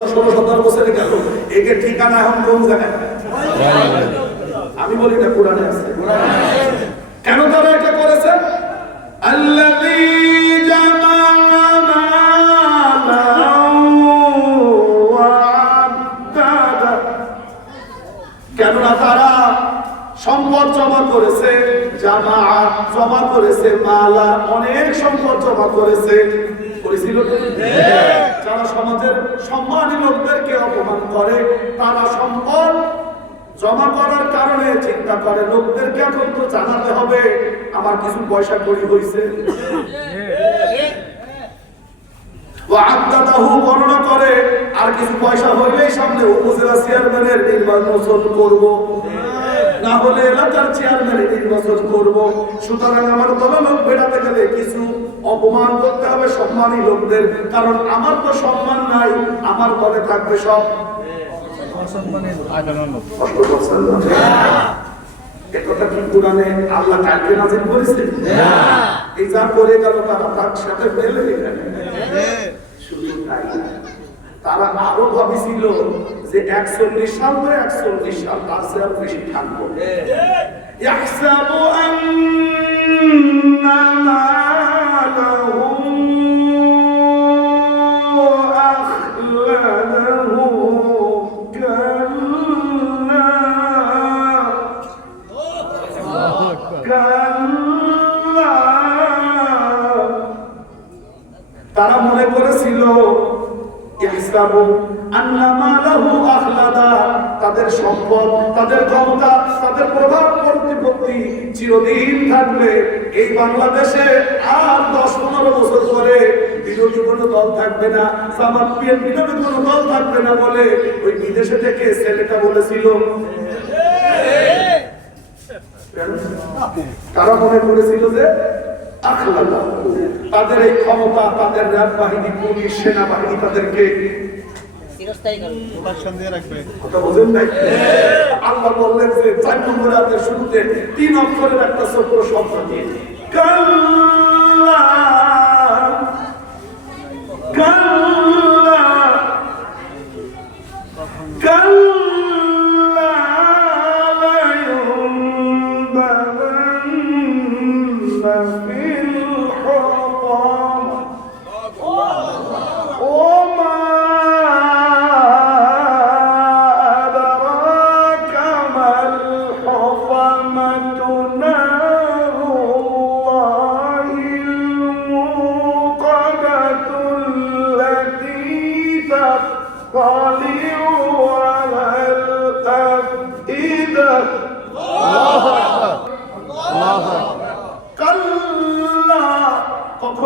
কোন তারা এটা করেছে। কেননা তারা সম্পদ জমা করেছে জামা জমা করেছে, মালা অনেক সম্পদ জমা করেছে করেছিল তো? যারা সমাজের সম্মানী অপমান করে, তারা সম্পদ জমা করার কারণে চিন্তা করে, লোকদেরকে এখন তো জানাতে হবে, আমার কিছু পয়সা করি হয়েছে করে, আর কিছু পয়সা হইলেই সামনে উপজেলা চেয়ারম্যানের নির্বাচন করব। না হলে এলাকার চেয়ারম্যানের নির্বাচন করব। সুতরাং আমার দল লোক বেড়াতে অপমান করতে হবে সম্মানী লোকদের কারণ আমার তো সম্মান নাই আমার দলে থাকবে সব কষ্ট করছেন না? এ কথা কি কোরআনে আল্লাহ কালকে নাজিল করেছে এই যা করে গেল তারা তার সাথে ফেলে দিলেন শুধু তাই না। তারা আরো ভাবিছিল যে একচল্লিশ সাল তো একচল্লিশ সাল তার চেয়ে আর বেশি থাকবো يحسب أن তাদের সম্পদ, তাদের ক্ষমতা, তাদের প্রভাব প্রতিপত্তি চিরদিন থাকবে। এই বাংলাদেশে আর দশ পনেরো বছর পরে তাদের এই ক্ষমতা, তাদের র্যাব বাহিনী পুলিশ, সেনাবাহিনী, তাদেরকে আল্লাহ বললেন যে চার নম্বর শুরুতে তিন অক্ষরের একটা ছোট্ট শব্দ দিয়ে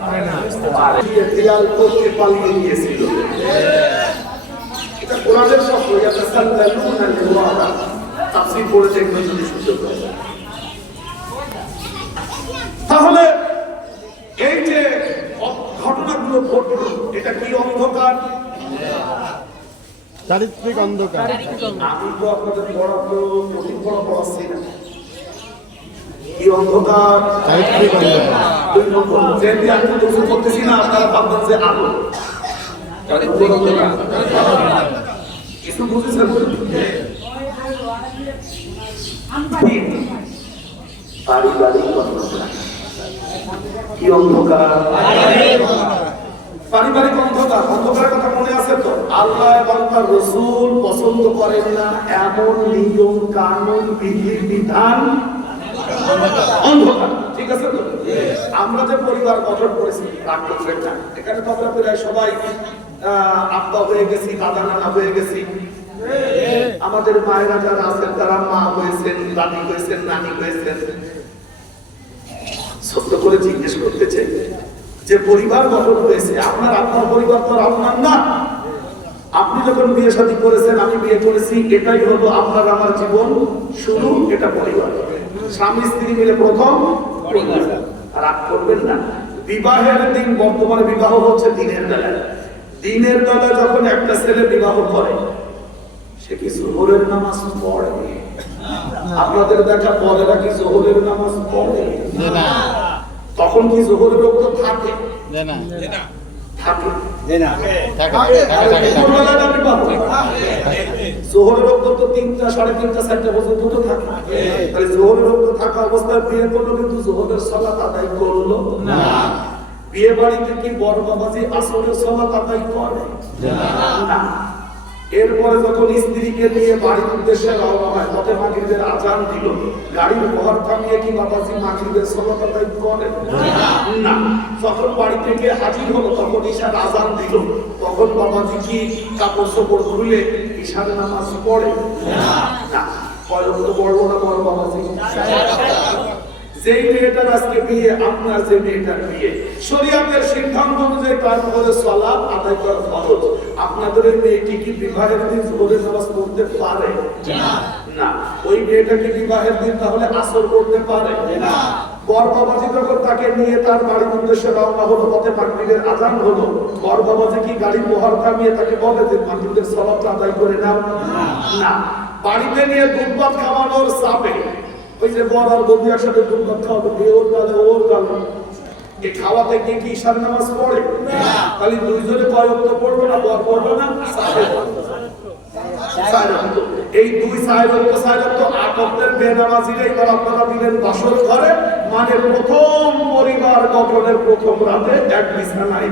করতে এটা কোরআনের শব্দ তাফসীর যদি সুযোগ তাহলে এই যে ঘটনাগুলো ঘটলো এটা কি অন্ধকার? চারিত্রিক অন্ধকার। আমি তো আপনাদের পড়াতো কঠিন পড়া পড়াচ্ছি না কি অন্ধকার? দুই নম্বর যে দিয়ে আমি কিছু করতেছি না আপনারা ভাববেন যে আলো। কিছু বুঝেছেন? পারিবারিক অন্ধকার। কি অন্ধকার? পারিবারিক অন্ধকার অন্ধকারের কথা মনে আছে তো? আল্লাহ এবং তার রসুল পছন্দ করেন না এমন নিয়ম কানুন বিধি বিধান অন্ধকার ঠিক আছে তো আমরা যে পরিবার গঠন করেছি এখানে তো আমরা প্রায় সবাই আব্বা হয়ে গেছি, দাদা নানা হয়ে গেছি। আমাদের মায়েরা যারা আছেন, তারা মা হয়েছেন, দাদি হয়েছেন, নানি হয়েছেন। সত্য করে জিজ্ঞেস করতে চাই, যে পরিবার গঠন হয়েছে, আপনার আপনার পরিবার তো আপনার না। আপনি যখন বিয়ে শাদী করেছেন, আমি বিয়ে করেছি, এটাই হলো আপনার আমার জীবন শুরু এটা পরিবার। স্বামী, স্ত্রী মিলে প্রথম পরিবার। রাগ করবেন না। বিবাহের দিন বর্তমানে বিবাহ হচ্ছে দিনের বেলায় দিনের বেলায় যখন একটা ছেলে বিবাহ করে সে কি জোহরের নামাজ পড়ে? আপনাদের দেখা পরেরা কি জোহরের নামাজ পড়ে? তখন কি জোহরের রক্ত থাকে? না থাকে। থাকে থাকে থাকে বিবাহ? জোহরের রক্ত তো তিনটা সাড়ে তিনটা চারটা পর্যন্ত তো থাকে। তাহলে জোহরের রক্ত থাকা অবস্থায় বিয়ে করল কিন্তু জোহরের সলাত আদায় করল না। বিয়ে বাড়িতে কি বড় বাবাজি আসরের সলাত আদায় করে? না। এরপরে যখন স্ত্রীকে নিয়ে বাড়ির উদ্দেশ্যে রওনা হয় পথে মাগরিবের আজান দিল। গাড়ির ঘর থামিয়ে কি বাবাজি মাগরিবের সলাত আদায় করে না। যখন বাড়ি থেকে হাজির হলো তখন ঈশার আজান দিল। তখন বাবাজি কি কাপড় চোপড় খুলে ঈশার নামাজ পড়ে? না। পরে তো পড়ব না বড় বাবাজি। যেই মেয়েটার আজকে বিয়ে আপনার যে মেয়েটার বিয়ে শরিয়াতের সিদ্ধান্ত অনুযায়ী তার উপরে সলাপ আদায় করা ফরজ। আপনাদের এই মেয়েটি কি বিবাহের দিন জোরে নামাজ পড়তে পারে? না। ওই মেয়েটা কি বিবাহের দিন তাহলে আসর করতে পারে? না। বরবাবাজি যখন তাকে নিয়ে তার বাড়ির উদ্দেশ্যে রওনা হলো পথে মাগরিবের আজান হলো বরবাবাজি কি গাড়ি মোহর থামিয়ে তাকে বলে যে মাগরিবের সলাপটা আদায় করে নাও। না বাড়িতে নিয়ে দুধ ভাত খাওয়ানোর চাপে ওই যে বর আর বন্ধু একসাথে দুধ ভাত খাওয়াতো দিয়ে ওর গালে ওর গালে। এই খাওয়াতে গিয়ে কি ঈশার নামাজ পড়ে? খালি দুইজনে কয়ক্ত পড়বে না বর পড়বে না? সাথে এই দুই সাইরক্ত সাইরক্ত আটকদের বেনামাজিরা এবার আপনারা দিলেন বাসর ঘরে। মানে প্রথম পরিবার গঠনের প্রথম রাতে এক বিছানায়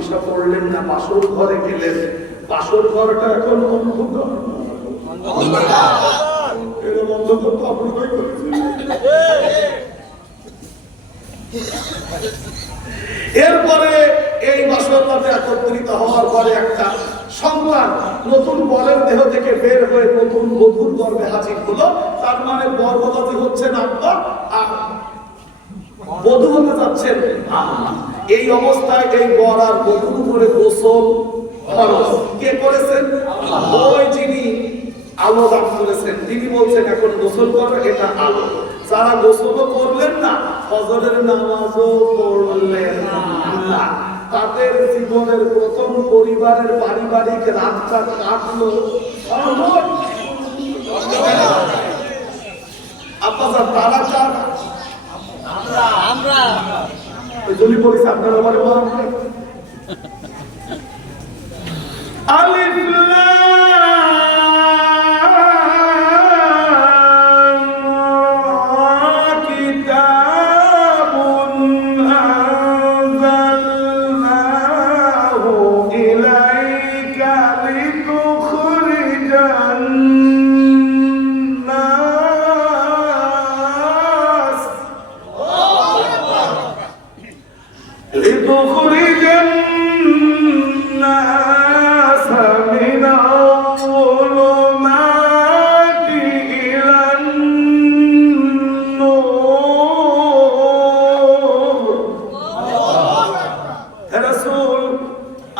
ইশা পড়লেন না, বাসর ঘরে গেলেন। বাসর ঘরটা এখন অন্ধকার এরকম অন্ধকার তো আপনারাই করেছেন। এরপরে এই বাসর রাতে একত্রিত হওয়ার পরে একটা সন্তান নতুন বরের দেহ থেকে বের হয়ে নতুন বধুর গর্ভে হাজির হলো। তার মানে গর্ভবতী হচ্ছেন আব্বা আর বধূ হতে যাচ্ছেন এই অবস্থায় এই বর আর বধূর উপরে গোসল কে করেছেন? ওই যিনি আলো দান করেছেন। তিনি বলছেন, এখন গোসল করো, এটা আলো। যারা গোসলও করলেন না, ফজরের নামাজও পড়লেন না। তাদের জীবনের প্রথম পরিবারের পারিবারিক রাতটা কাটলো। আপনারা আপনার আমরা। যদি ওই জন্য বলিস আপনার আমার لتخرج الناس من الظلمات إلى النور হে রাসূল,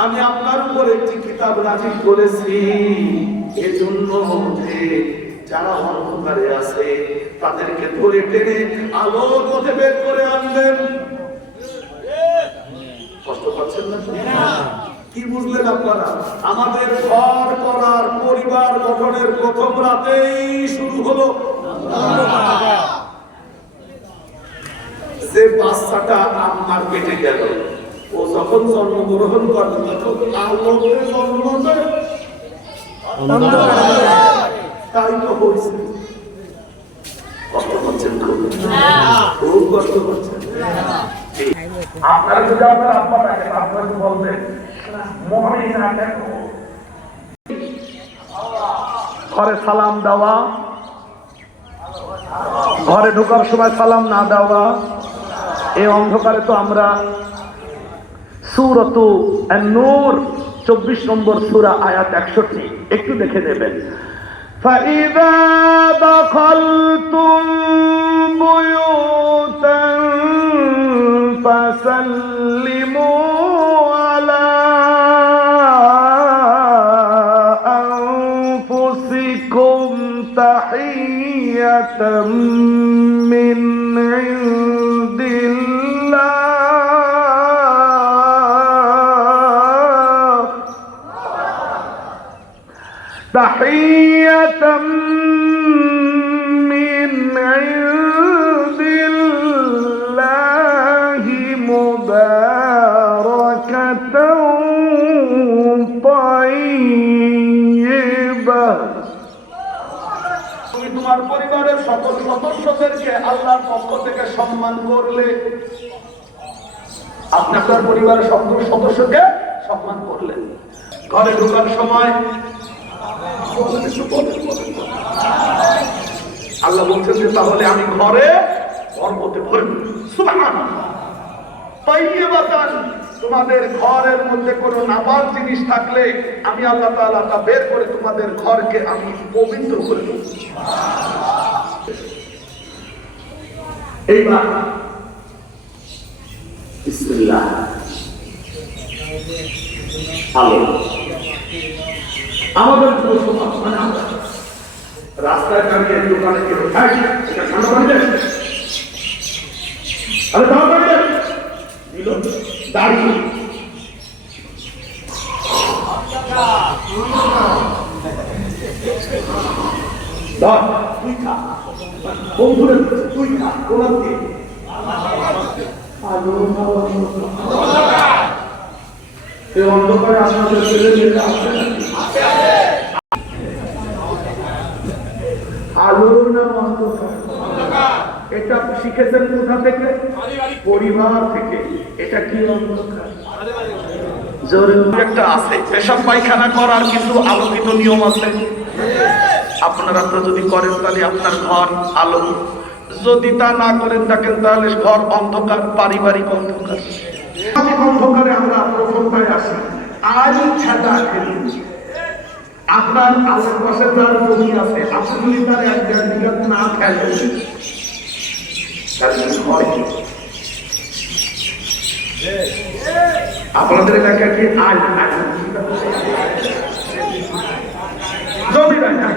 আমি আপনার উপর একটি কিতাব নাজিল করেছি এজন্য যে যারা অন্ধকারে আছে তাদেরকে ধরে টেনে আলোর পথে বের করে আনবেন কি বুঝলেন আপনারা? আমাদের ঘর করার পরিবার গঠনের প্রথম রাতেই শুরু হলো। যে বাচ্চাটা আম্মার পেটে গেল, ও যখন জন্মগ্রহণ করবে তখন আলোকে জন্ম তাই তো হয়েছে। কষ্ট খুব কষ্ট পাচ্ছেন আপনারা যদি আপনার আব্বা থাকে আপনারা কি বলবেন মমিন না কেন ঘরে সালাম দেওয়া ঘরে ঢোকার সময় সালাম না দেওয়া এই অন্ধকারে তো আমরা সুরতু নূর চব্বিশ নম্বর সুরা আয়াত একষট্টি একটু দেখে নেবেন فإذا دخلتم بيوتا تحية من عند الله تحية من সদস্যদেরকে আল্লাহর পক্ষ থেকে সম্মান করলে আপনি আপনার পরিবারের সকল সদস্যকে সম্মান করলেন। ঘরে ঢোকার সময় আল্লাহ বলছেন যে, তাহলে আমি ঘরে বরকতে ভরব তোমাদের ঘরের মধ্যে কোনো নাপাক জিনিস থাকলে আমি আল্লাহ তাআলা তা বের করে তোমাদের ঘরকে আমি পবিত্র করে দেব। এইবার বিসমিল্লাহ আমাদের পুরো সমাজ মানে আমরা রাস্তায় দাঁড়িয়ে দোকানে কেউ খাই এটা ধর, তুই খা। বন্ধুরে তুই খা ওনার দিয়ে এই অন্ধকারে আপনাদের ছেলে মেয়েরা আছে আলোর নাম অন্ধকার। এটা শিখেছেন কোথা থেকে? পরিবার থেকে। এটা কি অন্ধকার? একটা আছে। পেশাব পায়খানা করার কিন্তু আলোকিত নিয়ম আছে। আপনারা যদি করেন তাহলে আপনার ঘর আলো। যদি তা না করেন থাকেন তাহলে ঘর অন্ধকার, পারিবারিক অন্ধকার। অন্ধকারে আমরা প্রথমটায় আসি। আজ খেলা খেলি। আপনার আশেপাশে তার জমি আছে। আপনি যদি তার এক দেড় বিঘা না খেলেন? আপনাদের এলাকায় কি আজ আজ জমি নাই না, খেতে নাই।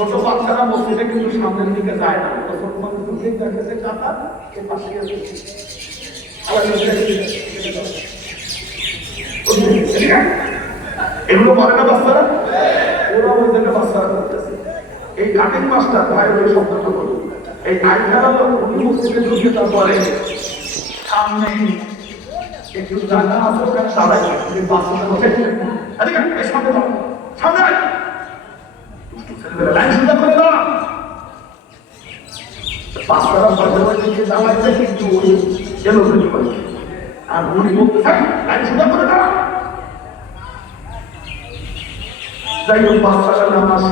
ছোট বাচ্চারা মসজিদে কিন্তু সামনের দিকে যায় না। তো ছোট বাচ্চা দিকে দেখেছে কাকা এর পাশে। এগুলো করে না বাচ্চারা? ওরা ওই জায়গায় বাচ্চারা করতেছে। এই কাটিং মাস্টার ভাই ওই শব্দটা এই মসজিদে ঢুকে তারপরে সামনে একটু জায়গা আছে, ওখানে দাঁড়ায় বাচ্চাটা সামনে দাও সামনে আয়। দুষ্টু ছেলেমেয়েরা লাইন সোজা করে দাঁড়া বাচ্চারা যে দাঁড়াইছে কিন্তু ওই এলো করে আর উনি বলতে থাক লাইন সোজা করে দাঁড়া যাই হোক বাচ্চাটা নামাজ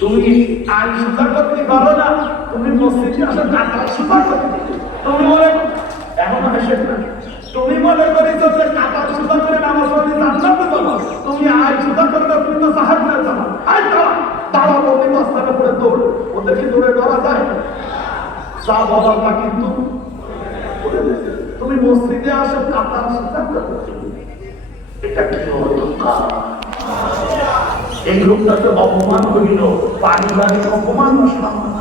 তুমি আইন সুধার করতে পারো না? তুমি মসজিদে এখন তুমি মনে করিছো যে টাকা সুধার করে নামাজ পড়তে জান্নাতে যাব তুমি আইন সুধার করে না তুমি তো সাহায্য যাব আই দাঁড়া দাঁড়া বলতে মাস্তানে পড়ে দৌড় ওদের কি দৌড়ে করা যায় যা বদলটা কিন্তু তুমি মসজিদে আসো কাতার এটা কি এই লোকটাকে অপমান করিল, পারিবারিক অপমান না সম্মান।